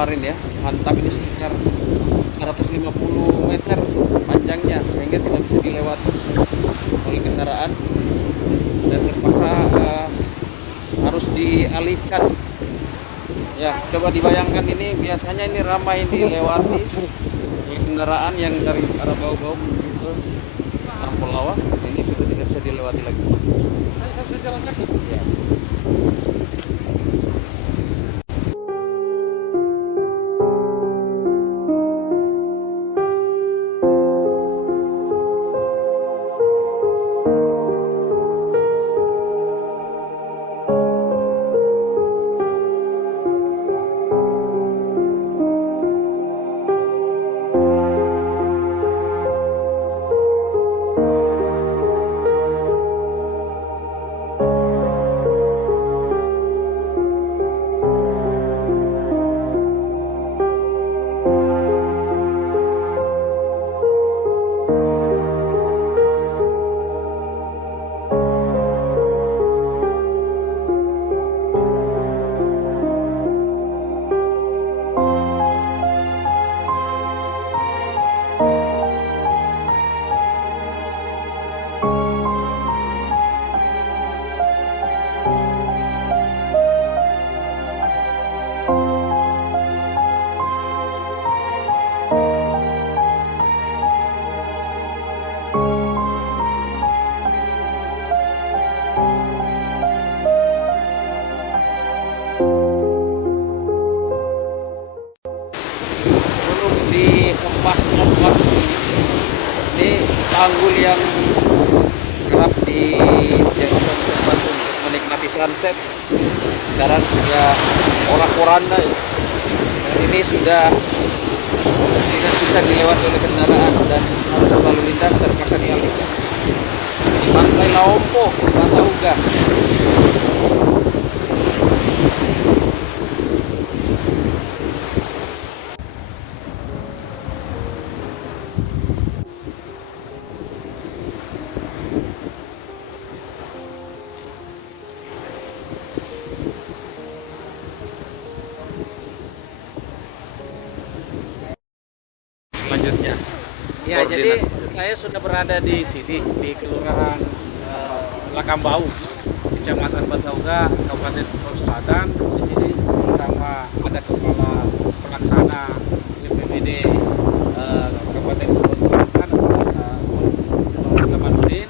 kemarin ya, hantam ini sekitar 150 meter panjangnya sehingga tidak bisa dilewati oleh kendaraan dan terpaksa harus dialihkan. Ya, coba dibayangkan ini biasanya ini ramai dilewati oleh kendaraan yang dari arah Bau-Bau menuju ke Lampolawa. Ini sudah tidak bisa dilewati lagi. Saya sudah jalan kaki. Ya. Belum dikempas-kempas ini tanggul yang kerap dijadikan tempat untuk menikmati sunset sekarang sudah porak-poranda ya. Dan ini sudah tidak bisa dilewati oleh kendaraan dan arus lalu lintas terpaksa dialihkan di Pantai Laompo, Batauga. Selanjutnya, Ya, jadi koordinasi. saya sudah berada di sini di Kelurahan Lakambau, Kecamatan Batauga, Kabupaten Kepulauan Selatan. Di sini bersama ada Kepala Pelaksana BPBD Kabupaten Kepulauan Selatan, Pak Kamarudin,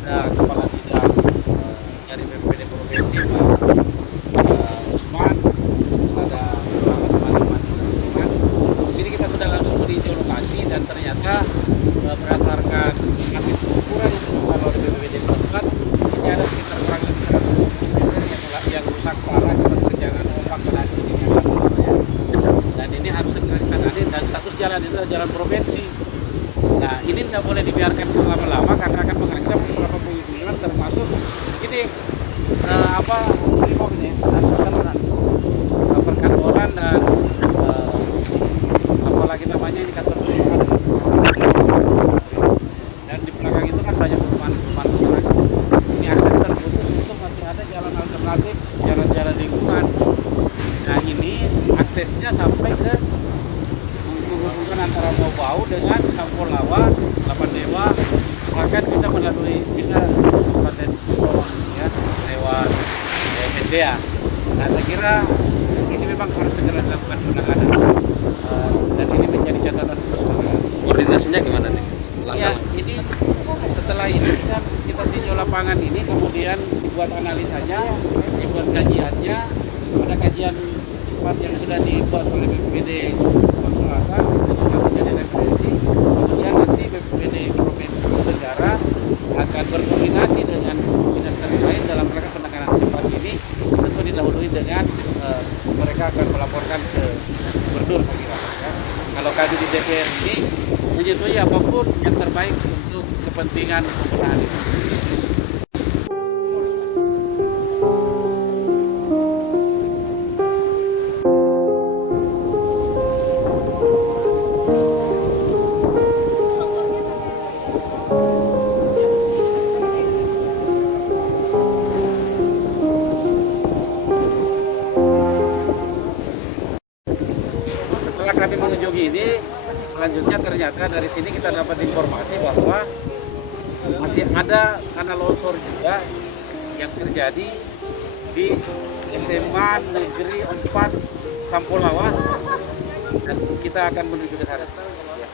ada Kepala Bidang dari BPBD Provinsi Pak Usman, ada beberapa teman-teman lingkungan. Di sini kita sudah langsung meninjau lokasi dan ternyata berdasarkan hasil pengukuran yang dilakukan oleh BPBD setempat, ini ada sekitar kurang lebih 100 yang rusak parah akibat terjangan ombak pada ketinggian ya. Dan ini harus segera ditangani dan status jalan itu adalah jalan provinsi. Nah, ini tidak boleh dibiarkan lama-lama karena akan mengancam beberapa penghubungan termasuk ini Brimob ini perkantoran dan apalagi namanya ini kantor kelurahan. Dan di belakang itu kan banyak perumahan masyarakat. Ini akses terputus untuk masih ada jalan alternatif, jalan-jalan lingkungan. Nah, ini aksesnya sampai ke menghubungkan antara Bau-Bau dengan Sampolawa, Lapan Dewa, bahkan bisa Kabupaten Kepulauan ya, lewat Mendea. Nah, saya kira ini memang harus segera dilakukan penanganan dan ini menjadi catatan terus. Koordinasinya gimana nih? Ya, ini setelah ini kan kita tinjau lapangan ini, kemudian dibuat analisanya, dibuat kajiannya, ada kajian cepat yang sudah dibuat oleh BPBD Kepulauan Selatan, itu juga menjadi referensi. Kemudian nanti BPBD Provinsi Negara akan berkoordinasi dengan dinas terkait dalam rangka penanganan cepat ini. Tentu didahului dengan mereka akan melaporkan ke gubernur, saya kira. Ya. Kalau kami di DPR ini menyetujui apapun yang terbaik untuk kepentingan pembenahan ini. begini, selanjutnya ternyata dari sini kita dapat informasi bahwa masih ada tanah longsor juga yang terjadi di SMA Negeri 4 Sampolawa, dan kita akan menuju ke sana. Ya.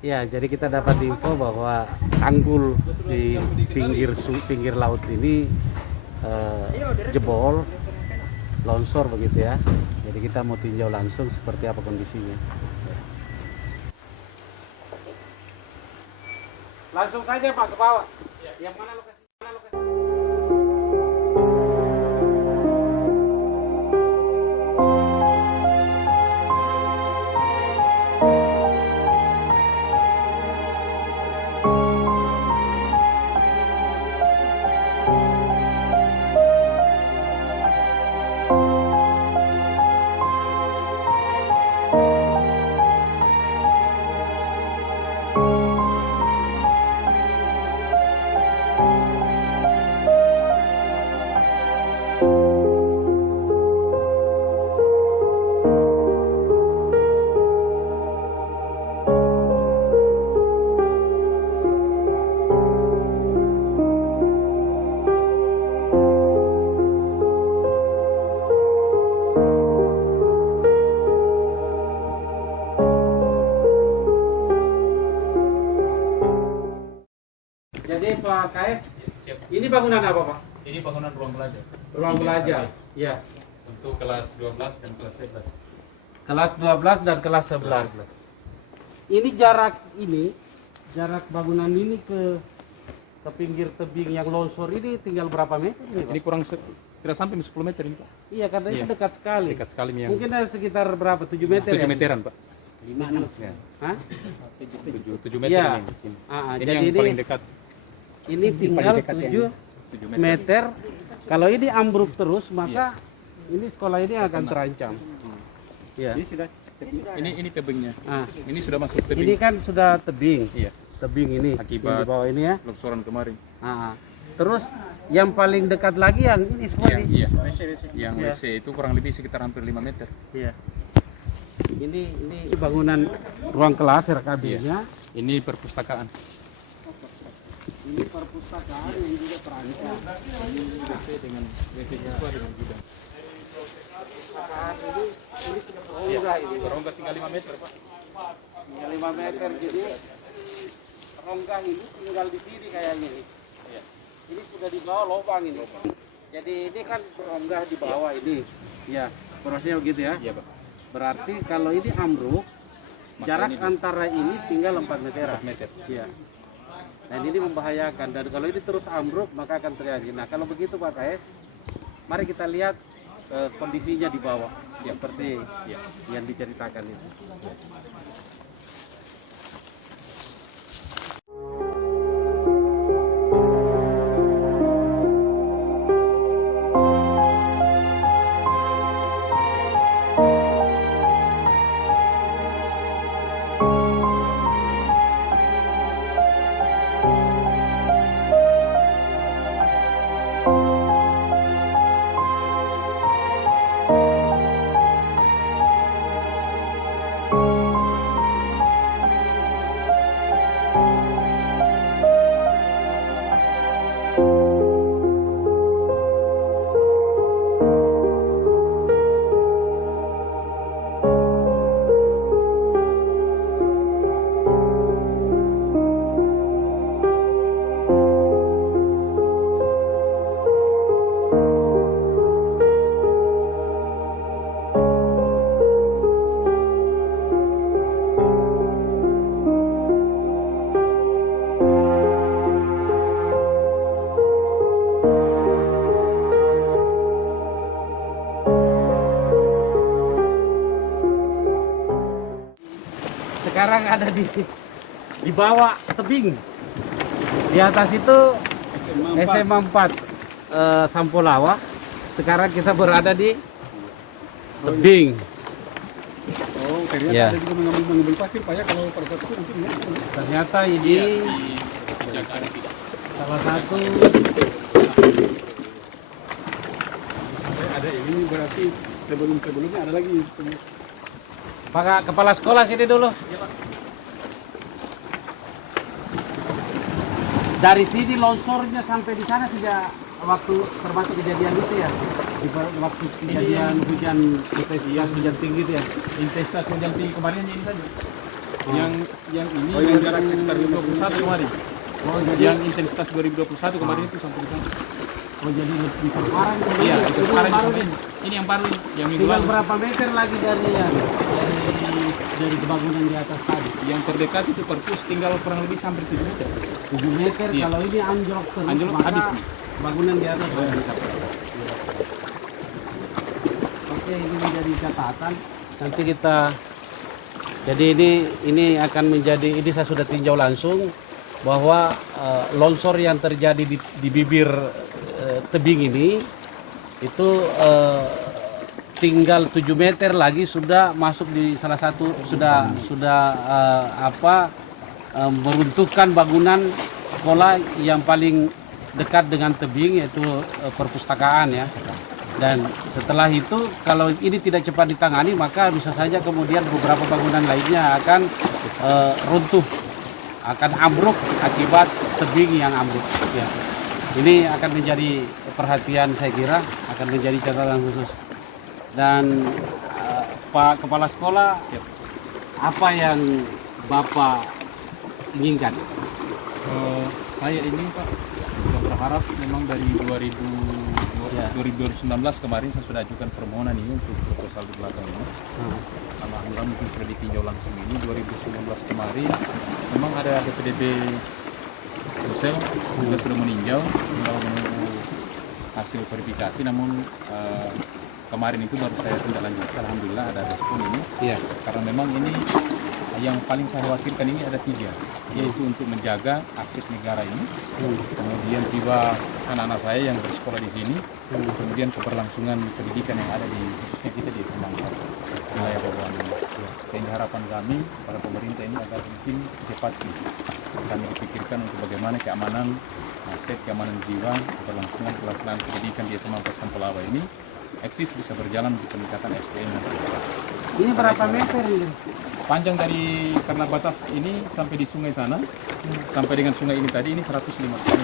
Ya, jadi kita dapat info bahwa tanggul di pinggir laut ini jebol, longsor begitu ya. Jadi kita mau tinjau langsung seperti apa kondisinya. Langsung saja Pak ke bawah. Yang mana lokasi? Jadi Pak KS, ini bangunan apa Pak? Ini bangunan ruang belajar. Ruang belajar. Ya. Untuk kelas 12 dan kelas 11. Kelas 12 dan kelas 11. Ini jarak bangunan ini ke pinggir tebing yang longsor ini tinggal berapa meter ini, Pak? Ini kurang tidak sampai 10 meter ini Pak. Iya, karena Iya. itu dekat sekali. Dekat sekali yang Mungkin ada sekitar berapa? 7 meter 7 ya? meteran Pak. 5, 6. Ya. Hah? 7 meter Iya. ini di sini. Ini Jadi yang paling dekat. ini tinggal 7 7 meter. Kalau ini ambruk terus, maka ini sekolah ini akan terancam. Iya. Ini tebingnya. Ah, Ini sudah masuk tebing. ini kan sudah tebing. Iya. Tebing ini. Akibat yang di bawah ini ya. longsoran kemarin. Terus yang paling dekat lagi yang ini semua Yang ini. iya. Yang Iya. WC itu kurang lebih sekitar hampir 5 meter. Iya. Ini bangunan ruang kelas RKB-nya. Ini perpustakaan. Ini perpustakaan yang juga terancam. Ini WC dengan WC siswa dengan gudang. Perpustakaan ini sudah berongga ini. Berongga tinggal 5 meter Pak. Tinggal 5 meter, jadi rongga ini tinggal di sini kayaknya ini. Iya. Ini sudah di bawah lubang ini. Jadi ini kan rongga di bawah ini. Ya, prosesnya begitu ya. Iya Pak. Berarti kalau ini ambruk, Maka jarak ini antara ini tinggal 4 meter. 4 meter. Iya. Dan ini membahayakan, dan kalau ini terus ambruk maka akan terjadi. Nah kalau begitu Pak KS, mari kita lihat kondisinya di bawah, seperti yang diceritakan itu. di bawah tebing. Di atas itu SMA 4 Sampolawa. Sekarang kita berada di tebing. Oh, ternyata Ya. ada juga mengambil pasir Pak ya kalau pada saat itu mungkin ya. Ternyata ini salah satu Ada ini berarti sebelumnya ada lagi. Pak Kepala Sekolah sini dulu. Dari sini longsornya sampai di sana sejak waktu termasuk kejadian itu ya. Di waktu kejadian hujan intensitas hujan tinggi itu ya. Intensitas hujan tinggi kemarin ini saja. Yang ini Oh, yang jarak sekitar 2021 kemarin. Oh jadi Yang intensitas 2021 kemarin itu sampai di sana. oh jadi lebih parah ini. Iya, Ini itu yang kemarin baru ini. nih. Ini yang baru yang minggu Tinggal lalu. berapa meter lagi dari bangunan di atas tadi? Yang terdekat itu perpus tinggal kurang lebih sampai 7 meter. 7 meter. Iya. Kalau ini anjlok terus Anjlok maka habis nih. bangunan di atas habis. Oke, ini menjadi catatan. Nanti kita jadi ini akan menjadi ini saya sudah tinjau langsung bahwa longsor yang terjadi di bibir tebing ini itu tinggal 7 meter lagi sudah masuk di salah satu sudah meruntuhkan bangunan sekolah yang paling dekat dengan tebing yaitu perpustakaan ya. Dan setelah itu kalau ini tidak cepat ditangani maka bisa saja kemudian beberapa bangunan lainnya akan runtuh, akan ambruk akibat tebing yang ambruk ya. Ini akan menjadi perhatian saya kira, akan menjadi catatan khusus. Dan Pak Kepala Sekolah, apa yang Bapak inginkan? Saya ini Pak sudah berharap memang dari 2019 kemarin saya sudah ajukan permohonan ini untuk proposal di belakang ini. Alhamdulillah mungkin sudah ditinjau langsung ini 2019 kemarin memang ada DPDP Sulsel juga sudah meninjau, tinggal menunggu hasil verifikasi. Namun kemarin itu baru saya tindak lanjut. Alhamdulillah ada respon ini. Iya. Karena memang ini yang paling saya khawatirkan ini ada 3, yaitu untuk menjaga aset negara ini, kemudian tiba anak-anak saya yang bersekolah di sini, kemudian keberlangsungan pendidikan yang ada di khususnya kita di Semangka, wilayah Bawahan ini. Sehingga harapan kami para pemerintah ini agar mungkin cepat kami dipikirkan untuk bagaimana keamanan aset, keamanan jiwa, keberlangsungan pelaksanaan pendidikan di Semangka Sampolawa ini eksis bisa berjalan untuk peningkatan SDM yang berkualitas. Ini berapa meter ini? Panjang dari karena batas ini sampai di sungai sana, sampai dengan sungai ini tadi ini 150 meter.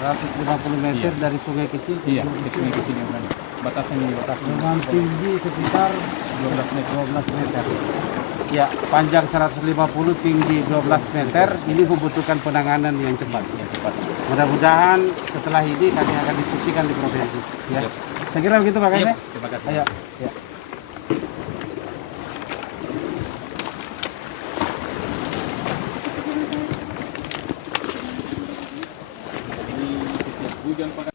150 meter Iya. dari sungai kecil. Iya, di sungai kecil yang mana. Batasnya ini batasnya. Dengan tinggi sekitar 12 meter. 12 meter. Ya, panjang 150, tinggi 12 meter. Ini membutuhkan penanganan yang cepat. Yang cepat. Mudah-mudahan setelah ini kami akan diskusikan di provinsi. Ya. Siap. Saya kira begitu Pak Kame. Terima kasih. Ayo. Ya. Ini setiap hujan Pak.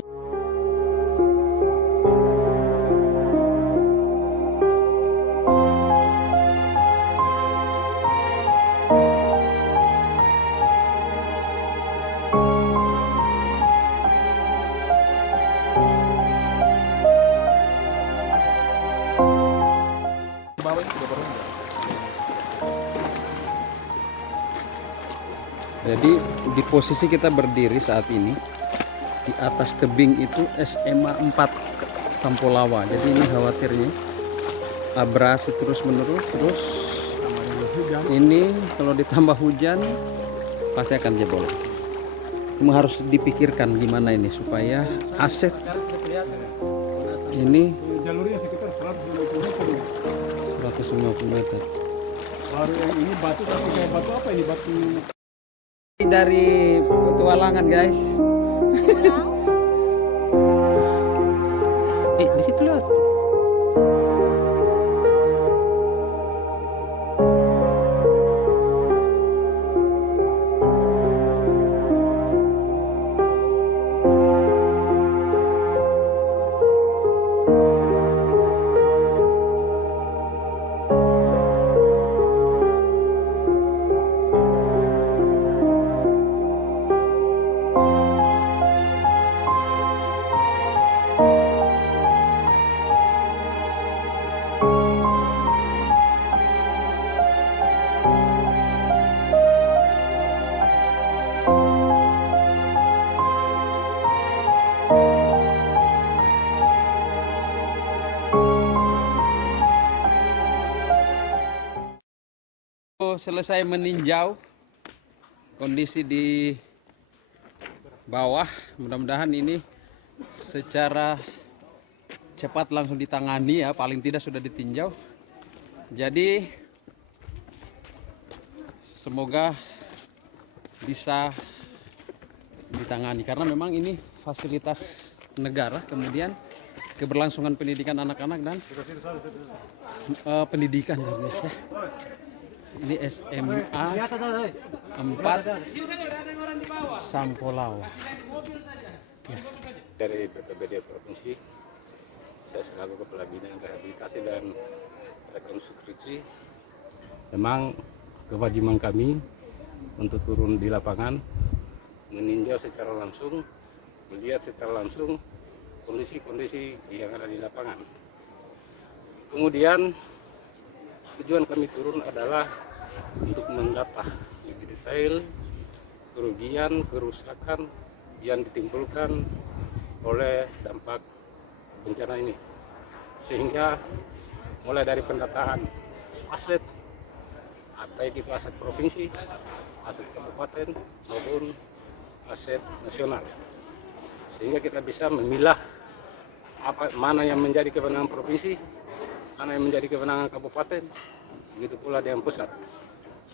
Bawah ini sudah berubah. Jadi di posisi kita berdiri saat ini di atas tebing itu SMA 4 Sampolawa. Jadi ini khawatirnya abrasi terus menerus, terus ini kalau ditambah hujan pasti akan jebol. Cuma harus dipikirkan gimana ini supaya aset ini Jalurnya sekitar 150 meter. 150 meter. Baru yang ini batu tapi kayak batu apa ini? Batu Dari petualangan guys. Di situ lihat. selesai meninjau kondisi di bawah, mudah-mudahan ini secara cepat langsung ditangani ya, paling tidak sudah ditinjau. Jadi semoga bisa ditangani karena memang ini fasilitas negara, kemudian keberlangsungan pendidikan anak-anak dan pendidikan Indonesia. Ini SMA 4 Sampolawa. Ya. Dari BPBD Provinsi, saya selaku Kepala Bidang Rehabilitasi dan Rekonstruksi. Memang kewajiban kami untuk turun di lapangan, meninjau secara langsung, melihat secara langsung kondisi-kondisi yang ada di lapangan. Kemudian tujuan kami turun adalah untuk mendata lebih detail kerugian, kerusakan yang ditimbulkan oleh dampak bencana ini, sehingga mulai dari pendataan aset, baik itu aset provinsi, aset kabupaten maupun aset nasional, sehingga kita bisa memilah mana yang menjadi kewenangan provinsi, mana yang menjadi kewenangan kabupaten, begitu pula dengan pusat.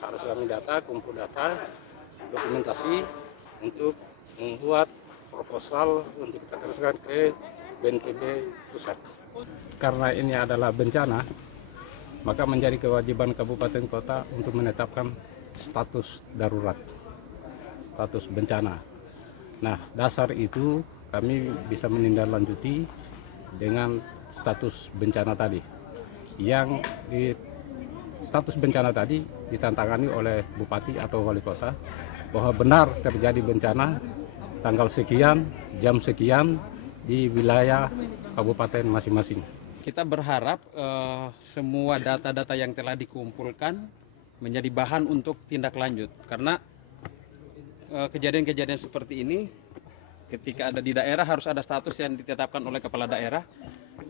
Harus kami data, kumpul data, dokumentasi untuk membuat proposal untuk kita teruskan ke BNPB pusat. Karena ini adalah bencana, maka menjadi kewajiban kabupaten kota untuk menetapkan status darurat, status bencana. Nah, dasar itu kami bisa menindaklanjuti dengan status bencana tadi. Yang di status bencana tadi ditantangani oleh bupati atau wali kota bahwa benar terjadi bencana tanggal sekian, jam sekian di wilayah kabupaten masing-masing. Kita berharap semua data-data yang telah dikumpulkan menjadi bahan untuk tindak lanjut, karena kejadian-kejadian seperti ini ketika ada di daerah harus ada status yang ditetapkan oleh kepala daerah,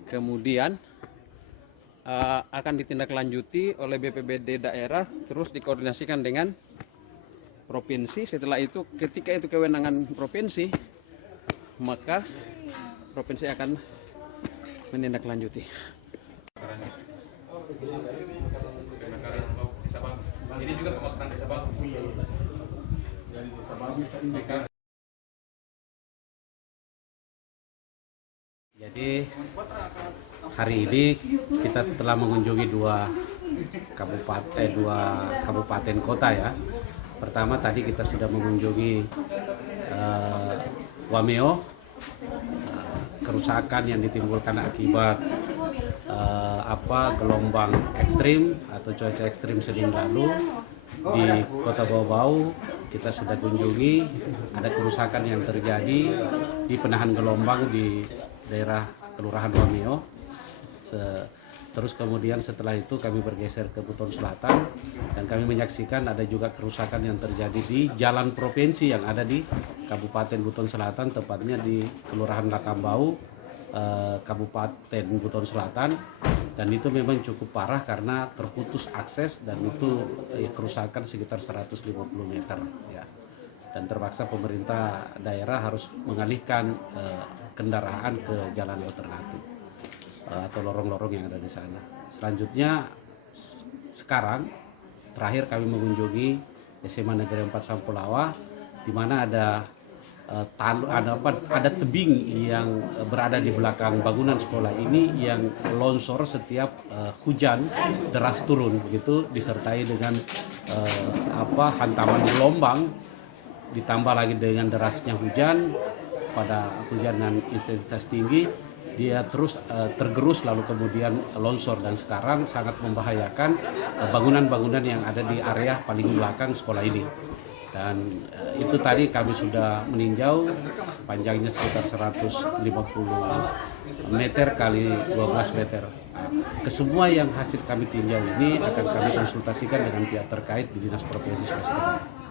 kemudian akan ditindaklanjuti oleh BPBD daerah, terus dikoordinasikan dengan provinsi. Setelah itu, ketika itu kewenangan provinsi, maka provinsi akan menindaklanjuti. Ini juga pemakaran desa bagus. Jadi hari ini kita telah mengunjungi dua kabupaten kota ya. Pertama tadi kita sudah mengunjungi Wameo, kerusakan yang ditimbulkan akibat gelombang ekstrim atau cuaca ekstrim Senin lalu di Kota Bau-Bau. Kita sudah kunjungi, ada kerusakan yang terjadi di penahan gelombang di daerah Kelurahan Wameo. Terus kemudian setelah itu kami bergeser ke Buton Selatan dan kami menyaksikan ada juga kerusakan yang terjadi di jalan provinsi yang ada di Kabupaten Buton Selatan, tepatnya di Kelurahan Lakambau, Kabupaten Buton Selatan. Dan itu memang cukup parah karena terputus akses dan itu kerusakan sekitar 150 meter ya. Dan terpaksa pemerintah daerah harus mengalihkan kendaraan ke jalan alternatif atau lorong-lorong yang ada di sana. Selanjutnya sekarang terakhir kami mengunjungi SMA Negeri 4 Sampolawa, di mana ada tebing yang berada di belakang bangunan sekolah ini yang longsor setiap hujan deras turun begitu, disertai dengan hantaman gelombang, ditambah lagi dengan derasnya hujan pada hujan dengan intensitas tinggi, dia terus tergerus lalu kemudian longsor dan sekarang sangat membahayakan bangunan-bangunan yang ada di area paling belakang sekolah ini. Dan itu tadi kami sudah meninjau, panjangnya sekitar 150 meter kali 12 meter. Kesemua yang hasil kami tinjau ini akan kami konsultasikan dengan pihak terkait di Dinas Provinsi Sulawesi Tengah.